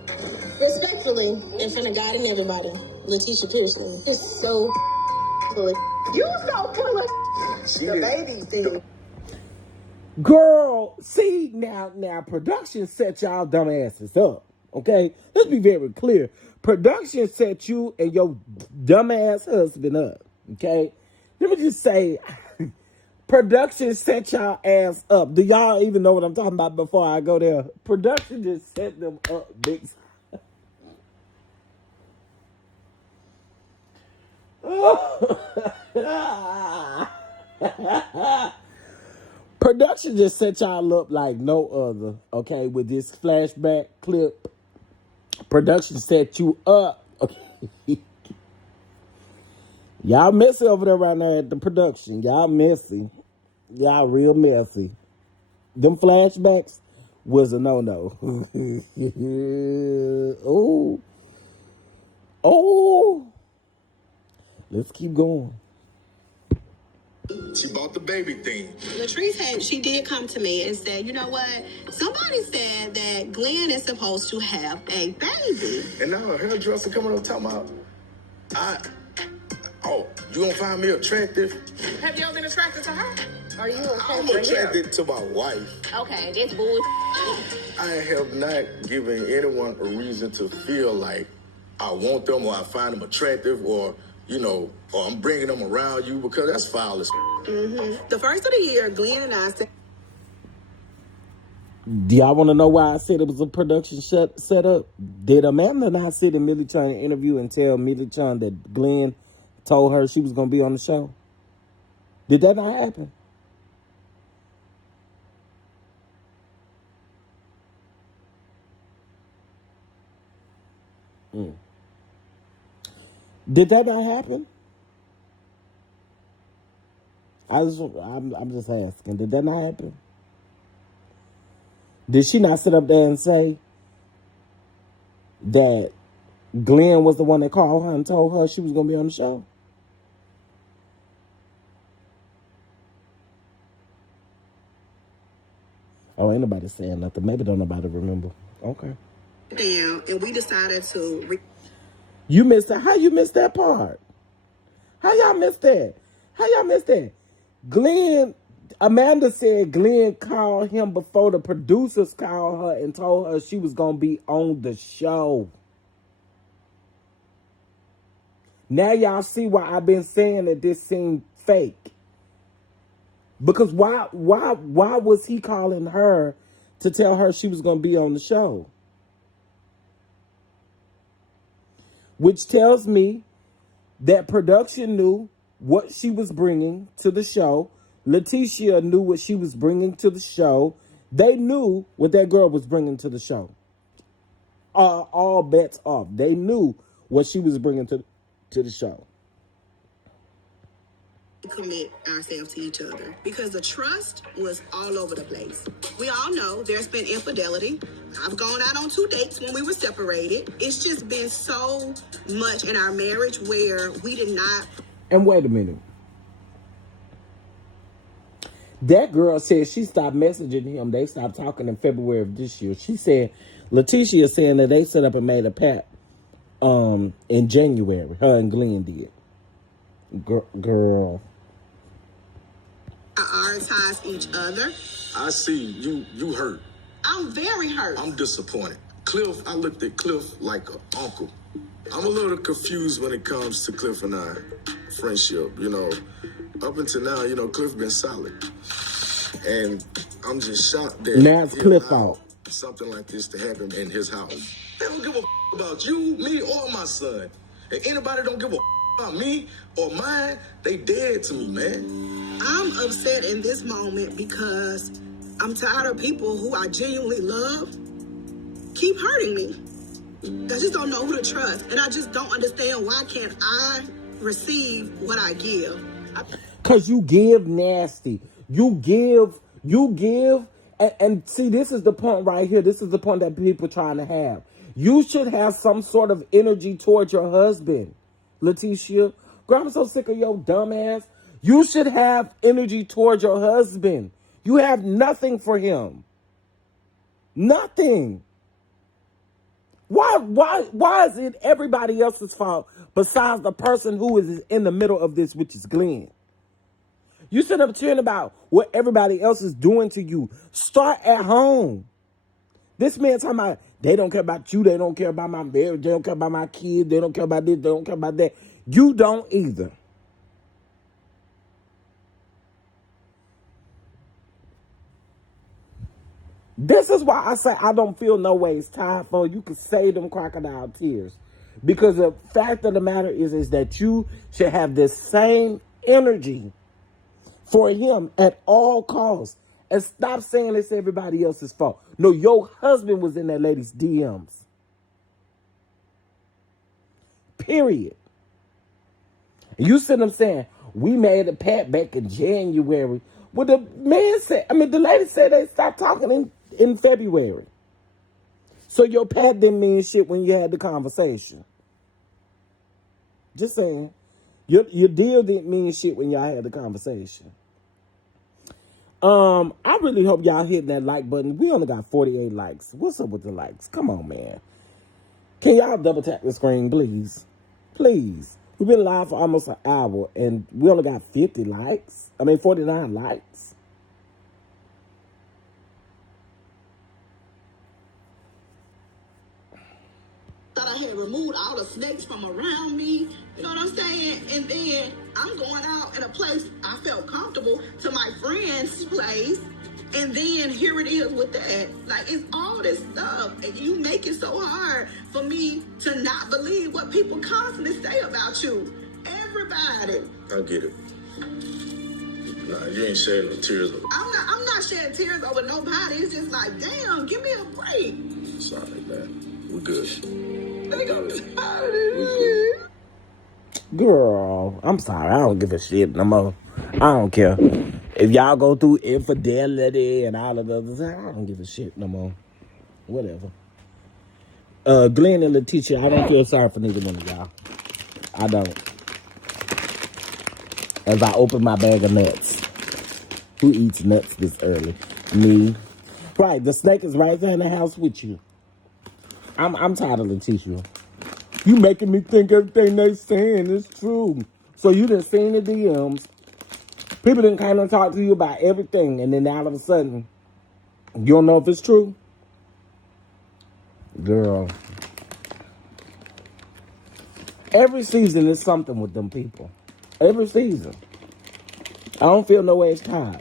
Respectfully, in front of God and everybody, Letitia Pearson is so full of. You so full of the baby thing. Girl, see, now production set y'all dumbasses up, okay? Let's be very clear. Production set you and your dumbass husband up, okay? Let me just say, production set y'all ass up. Do y'all even know what I'm talking about before I go there? Production just set them up, big. Production just set y'all up like no other, okay? With this flashback clip, production set you up, okay? Y'all messy over there right now at the production. Y'all messy. Y'all real messy. Them flashbacks was a no-no. Oh. Let's keep going. She bought the baby thing. Latrice she did come to me and said, you know what? Somebody said that Glenn is supposed to have a baby. And now her hairdresser coming up talking about, you gonna find me attractive? Have y'all been attracted to her? Are you okay? I'm attracted to my wife. Okay, that's bull. I have not given anyone a reason to feel like I want them or I find them attractive or, you know, or I'm bringing them around you because that's foul as The first of the year, Glenn and I said, Do y'all want to know why I said it was a production set up? Did Amanda not sit in Millie Chung's interview and tell Millie Chung that Glenn told her she was going to be on the show? Did that not happen? Did that not happen? I'm just asking. Did that not happen? Did she not sit up there and say that Glenn was the one that called her and told her she was going to be on the show? Oh, ain't nobody saying nothing. Maybe don't nobody remember. Okay. Down, and we decided to. You missed that. How you missed that part? How y'all missed that? How y'all missed that? Amanda said Glenn called him before the producers called her and told her she was going to be on the show. Now y'all see why I've been saying that this seemed fake. Because why was he calling her to tell her she was going to be on the show? Which tells me that production knew what she was bringing to the show. Letitia knew what she was bringing to the show. They knew what that girl was bringing to the show. All bets off. They knew what she was bringing to the show. Commit ourselves to each other because the trust was all over the place. We all know there's been infidelity. I've gone out on 2 dates when we were separated. It's just been so much in our marriage where we did not. And wait a minute. That girl said she stopped messaging him. They stopped talking in February of this year. She said, Letitia saying that they set up and made a pact in January. Her and Glenn did. Girl. Prioritize each other. I see you hurt. I'm very hurt. I'm disappointed. Cliff, I looked at Cliff like an uncle. I'm a little confused when it comes to Cliff and I friendship. You know, up until now, Cliff been solid. And I'm just shocked that now it's Cliff out. Something like this to happen in his house. They don't give a about you, me, or my son. And anybody don't give a about me or mine, they dead to me, man. I'm upset in this moment because I'm tired of people who I genuinely love keep hurting me. I just don't know who to trust. And I just don't understand why can't I receive what I give. Because you give nasty. You give. And see, this is the point right here. This is the point that people are trying to have. You should have some sort of energy towards your husband, Letitia. Girl, I'm so sick of your dumb ass. You should have energy towards your husband. You have nothing for him. Nothing. Why is it everybody else's fault besides the person who is in the middle of this, which is Glenn? You sit up cheering about what everybody else is doing to you. Start at home. This man talking about they don't care about you. They don't care about my marriage. They don't care about my kids. They don't care about this. They don't care about that. You don't either. This is why I say I don't feel no way it's time for you can save them crocodile tears. Because the fact of the matter is that you should have this same energy for him at all costs. And stop saying it's everybody else's fault. No, your husband was in that lady's DMs. Period. And you see them saying, we made a pact back in January. Well, the lady said they stopped talking in February. So your pact didn't mean shit when you had the conversation. Just saying. Your deal didn't mean shit when y'all had the conversation. I really hope y'all hitting that like button. We only got 48 likes. What's up with the likes? Come on, man. Can y'all double tap the screen, please? Please. We've been live for almost an hour, and we only got 49 likes. Thought I had removed all the snakes from around me. You know what I'm saying? And then I'm going out in a place I felt comfortable to my friend's place. And then here it is with that. Like, it's all this stuff. And you make it so hard for me to not believe what people constantly say about you. Everybody. I get it. Nah, you ain't shedding no tears over. I'm not shedding tears over nobody. It's just like, damn, give me a break. Sorry, man. We're good. Like, I'm tired of this. Girl, I'm sorry. I don't give a shit no more. I don't care. If y'all go through infidelity and all of the other stuff, I don't give a shit no more. Whatever. Glenn and Letitia, I don't feel sorry for neither one of y'all. I don't. As I open my bag of nuts. Who eats nuts this early? Me. Right, the snake is right there in the house with you. I'm tired of Letitia. You making me think everything they saying is true. So you done seen the DMs. People didn't kind of talk to you about everything, and then all of a sudden, you don't know if it's true? Girl. Every season is something with them people. Every season. I don't feel no way it's tired.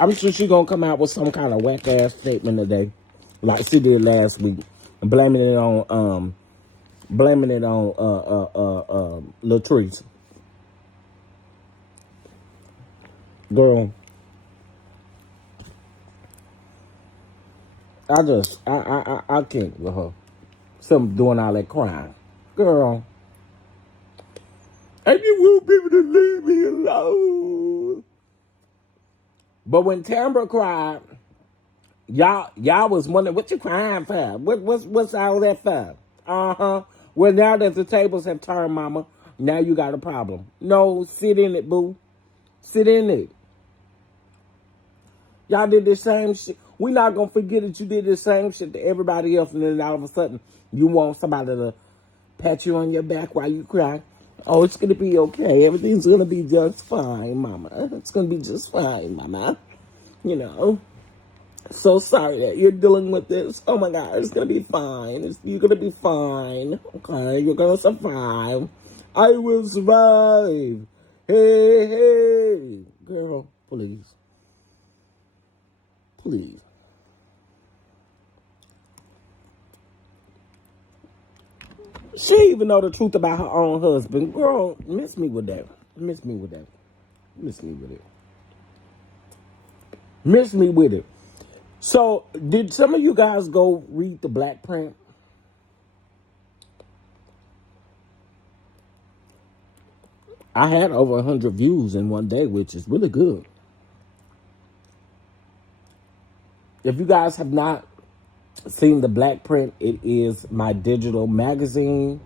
I'm sure she's going to come out with some kind of whack-ass statement today, like she did last week, blaming it on Latrice. Girl, I can't with her. Some doing all that crying. Girl. And you want people to leave me alone. But when Tambra cried, y'all was wondering, what you crying for? What's all that for? Uh-huh. Well, now that the tables have turned, mama, now you got a problem. No, sit in it, boo. Sit in it. Y'all did the same shit. We're not going to forget that you did the same shit to everybody else, and then all of a sudden, you want somebody to pat you on your back while you cry. Oh, it's going to be okay. Everything's going to be just fine, mama. It's going to be just fine, mama. You know. So sorry that you're dealing with this. Oh, my God. It's going to be fine. You're going to be fine. Okay? You're going to survive. I will survive. Hey, hey. Girl, please. Please. She even know the truth about her own husband. Girl, miss me with that. Miss me with that. Miss me with it. Miss me with it. So, did some of you guys go read the Black Print? I had over 100 views in one day, which is really good. If you guys have not seen the Black Print, it is my digital magazine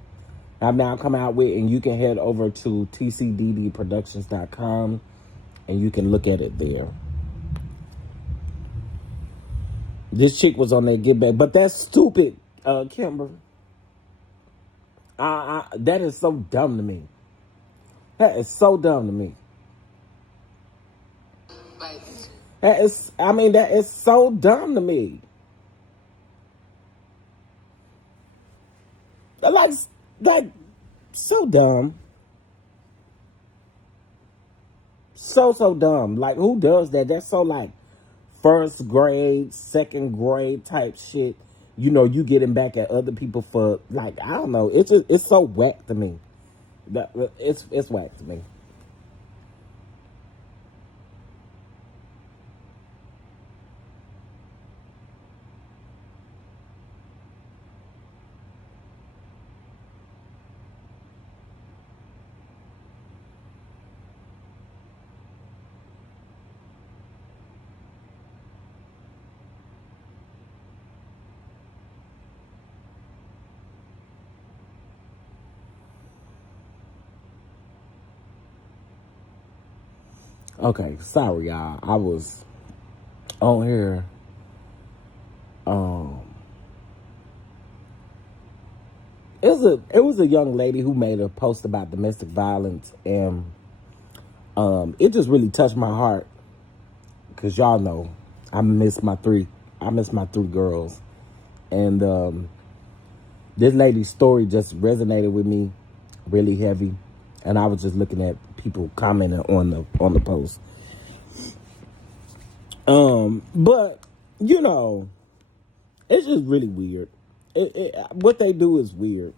I've now come out with, and you can head over to tcddproductions.com and you can look at it there. This chick was on that Get Back, but that's stupid, Kimber. That is so dumb to me. That is so dumb to me. That is so dumb to me. Like, so dumb. So dumb. Like, who does that? That's so, like, first grade, second grade type shit. You know, you getting back at other people for, like, I don't know. It's so whack to me. It's whack to me. Okay, sorry, y'all. I was on here. It was a young lady who made a post about domestic violence, and it just really touched my heart, because y'all know I miss my three girls, and this lady's story just resonated with me really heavy, and I was just looking at people commenting on the post. But you know, it's just really weird. What they do is weird.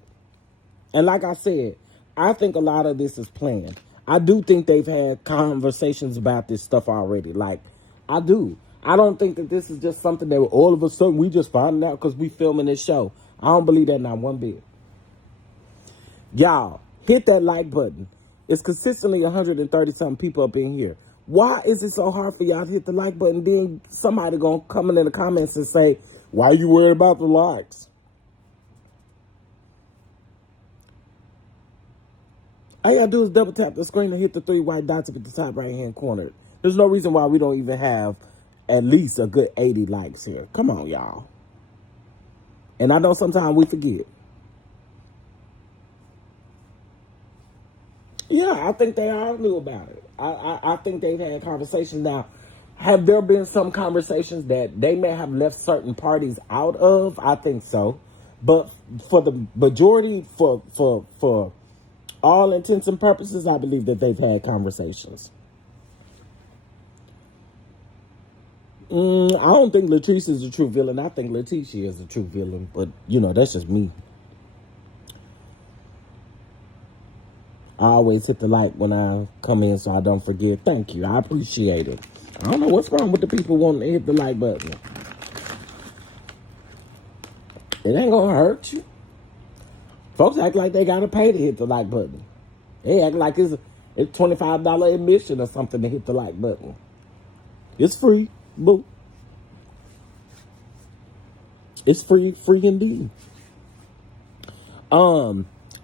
And like I said, I think a lot of this is planned. I do think they've had conversations about this stuff already. Like, I do. I don't think that this is just something that all of a sudden we just found out because we filming this show. I don't believe that not one bit. Y'all, hit that like button. It's consistently 130-something people up in here. Why is it so hard for y'all to hit the like button? Then somebody gonna come in the comments and say, why are you worried about the likes? All you gotta do is double tap the screen and hit the 3 white dots up at the top right hand corner. There's no reason why we don't even have at least a good 80 likes here. Come on, y'all. And I know sometimes we forget. Yeah, I think they all knew about it. I think they've had conversations. Now, have there been some conversations that they may have left certain parties out of? I think so. But for the majority, for all intents and purposes, I believe that they've had conversations. I don't think Latrice is the true villain. I think Letitia is the true villain. But, you know, that's just me. I always hit the like when I come in so I don't forget. Thank you. I appreciate it. I don't know what's wrong with the people wanting to hit the like button. It ain't gonna hurt you. Folks act like they gotta pay to hit the like button. They act like it's $25 admission or something to hit the like button. It's free. Boo. It's free indeed.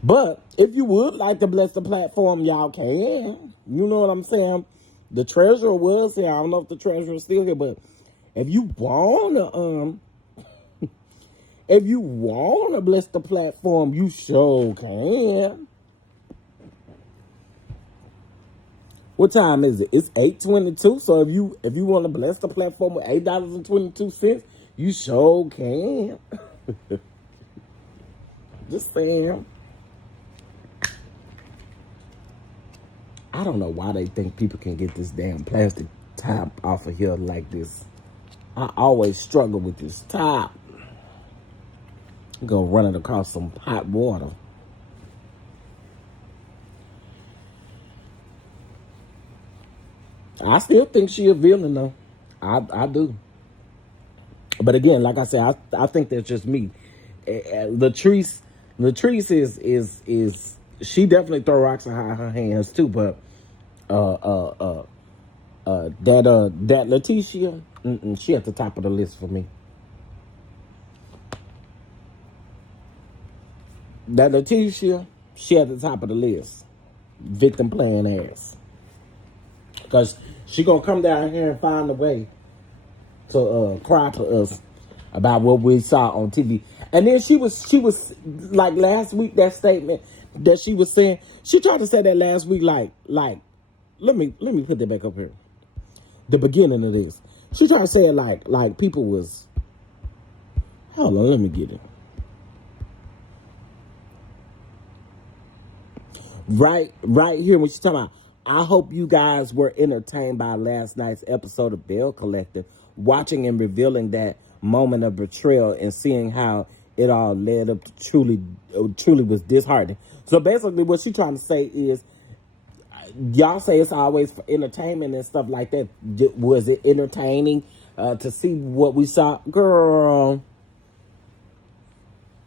But if you would like to bless the platform, y'all can. You know what I'm saying? The treasurer was here. I don't know if the treasurer is still here, but if you wanna bless the platform, you sure can. What time is it? It's 8:22. So if you want to bless the platform with $8.22, you sure can. Just saying. I don't know why they think people can get this damn plastic top off of here like this. I always struggle with this top. I'm gonna run it across some hot water. I still think she a villain though. I do. But again, like I said, I think that's just me. Latrice is she definitely throw rocks in her hands too, but that Letitia, she at the top of the list for me. That Letitia, she at the top of the list. Victim playing ass. Because she gonna come down here and find a way to cry to us about what we saw on TV. And then she was like last week, that statement that she was saying, she tried to say that last week like let me put that back up here. The beginning of this. She tried to say it like people was, hold on, let me get it. Right here when she's talking about, I hope you guys were entertained by last night's episode of Bell Collective, watching and revealing that moment of betrayal and seeing how it all led up to truly was disheartening. So basically what she's trying to say is, y'all say it's always for entertainment and stuff like that. Was it entertaining to see what we saw? Girl,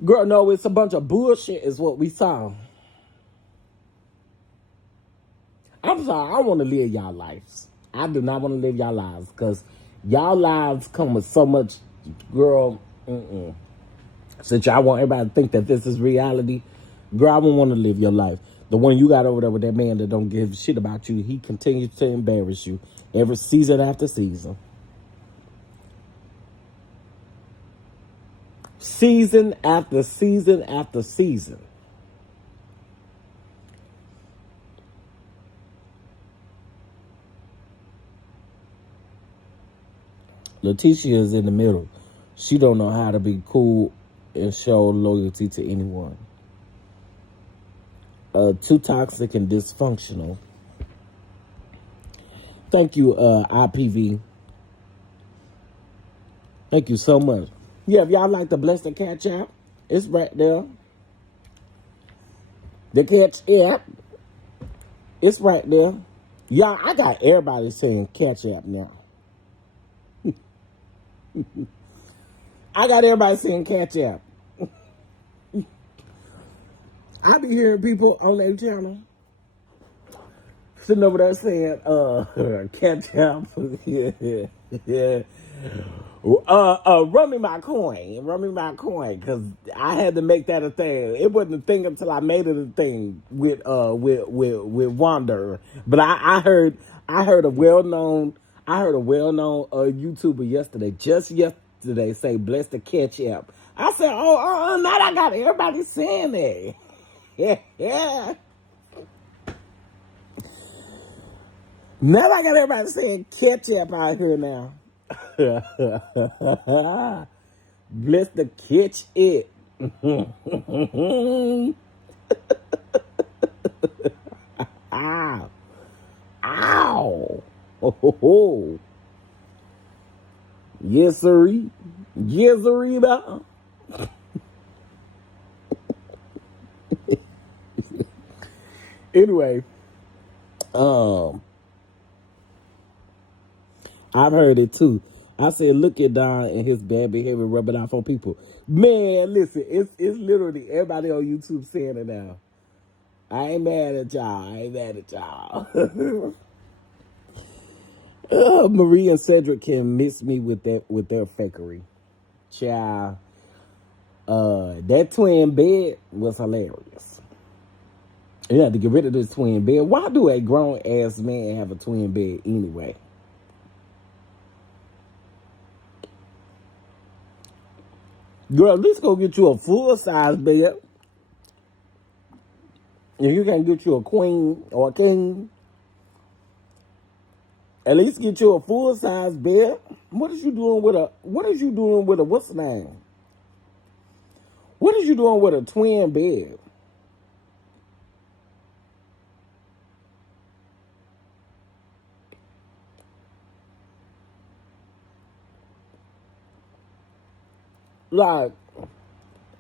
no, it's a bunch of bullshit is what we saw. I'm sorry, I want to live y'all lives. I do not want to live y'all lives because y'all lives come with so much, girl. Since y'all want everybody to think that this is reality, girl, I don't want to live your life. The one you got over there with that man that don't give a shit about you, he continues to embarrass you every season after season. Season after season after season. Letitia is in the middle. She don't know how to be cool and show loyalty to anyone. Too toxic and dysfunctional. Thank you, IPV. Thank you so much. Yeah, if y'all like the Bless the Catch app, it's right there. The Catch app, it's right there. Y'all, I got everybody saying Catch app now. I got everybody saying Catch app. I be hearing people on their channel sitting over there saying, Catch app. Yeah. Run me my coin, because I had to make that a thing. It wasn't a thing until I made it a thing with Wonder. But I heard a well known YouTuber just yesterday say bless the catch app. I said, now I got everybody saying that. Yeah. Now I got everybody saying catch app out here now. Bless the catch it. Ow. Ow. Oh. Yes, sirree. Yes, sirree. Anyway, I've heard it too. I said, look at Don and his bad behavior rubbing off on people. Man, listen, it's literally everybody on YouTube saying it now. I ain't mad at y'all. Marie and Cedric can miss me with their fakery. Child. That twin bed was hilarious. You had to get rid of this twin bed. Why do a grown ass man have a twin bed anyway? Girl, at least go get you a full size bed. If you can't get you a queen or a king, at least get you a full size bed. What is you doing with a what's the name? What is you doing with a twin bed? Like,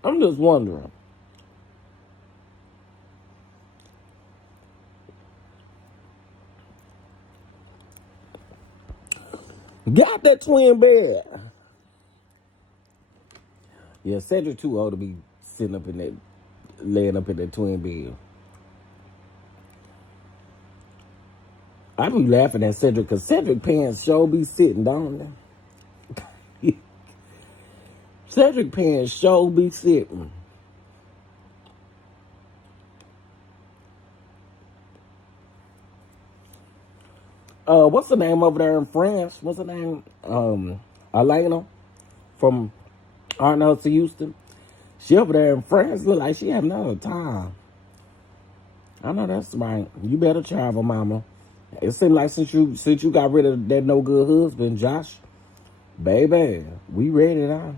I'm just wondering. Got that twin bed. Yeah, Cedric too old to be laying up in that twin bed. I be laughing at Cedric because Cedric pants sure be sitting, don't they? Cedric pants sure be sitting. What's the name over there in France? What's the name? Elena from Arnold to Houston. She over there in France look like she having another time. I know that's right. You better travel, mama. It seems like since you got rid of that no good husband, Josh, baby, we ready now.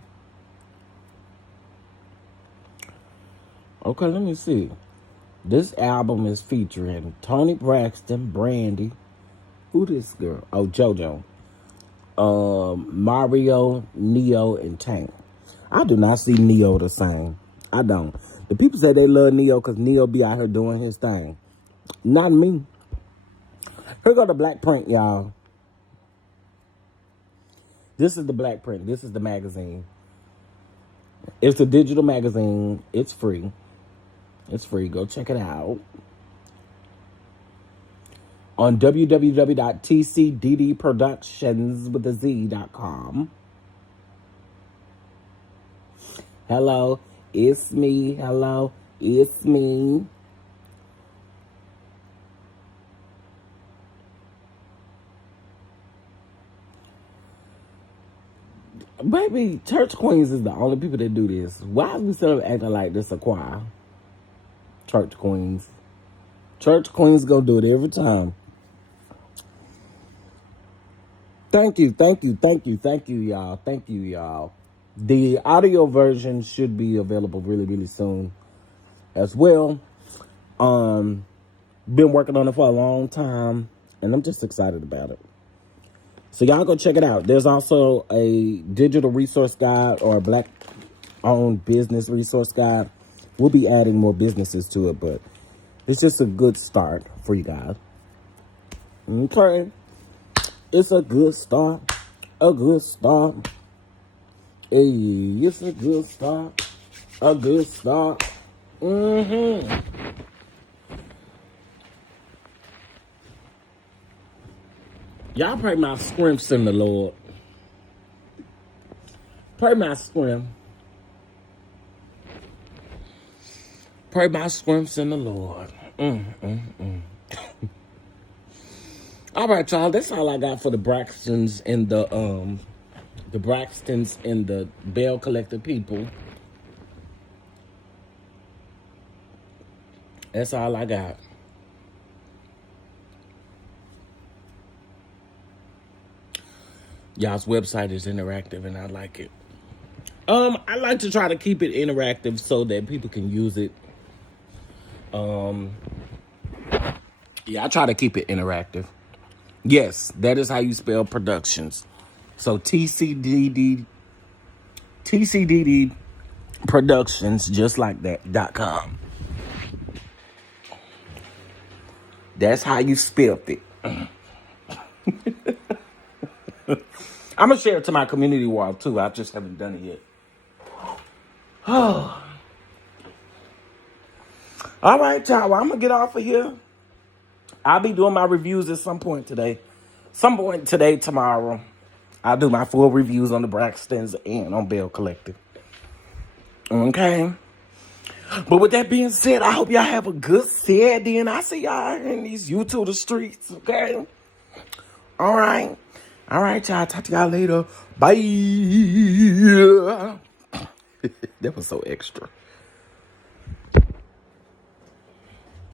Okay, let me see. This album is featuring Tony Braxton, Brandy. Who this girl? Oh, JoJo. Mario, Neo, and Tank. I do not see Neo the same. I don't. The people say they love Neo because Neo be out here doing his thing. Not me. Here go the black print, y'all. This is the black print. This is the magazine. It's a digital magazine. It's free. It's free. Go check it out. On www.tcddproductions.com. Hello, it's me. Hello, it's me. Baby, church queens is the only people that do this. Why is we still acting like this a choir? Church queens. Church queens gonna do it every time. Thank you, y'all. Thank you, y'all. The audio version should be available really, really soon as well. Been working on it for a long time, and I'm just excited about it. So y'all go check it out. There's also a digital resource guide or a black-owned business resource guide. We'll be adding more businesses to it, but it's just a good start for you guys. Okay. It's a good start. A good start. Hey, it's a good start. A good start. Mm-hmm. Y'all pray my strengths in the Lord. Pray my strength. Pray my strengths in the Lord. All right, y'all. That's all I got for the Braxtons and the Braxtons and the Bell Collector people. That's all I got. Y'all's website is interactive and I like it. I like to try to keep it interactive so that people can use it. Yeah, I try to keep it interactive. Yes, that is how you spell productions. So TCDD Productions, just like that, .com. That's how you spelled it. I'm going to share it to my community wall, too. I just haven't done it yet. All right, y'all. Well, I'm going to get off of here. I'll be doing my reviews at some point today. Tomorrow. I'll do my full reviews on the Braxtons and on Bell Collective. Okay. But with that being said, I hope y'all have a good Saturday. And I see y'all in these YouTube streets. Okay. All right. All right, y'all. Talk to y'all later. Bye. That was so extra.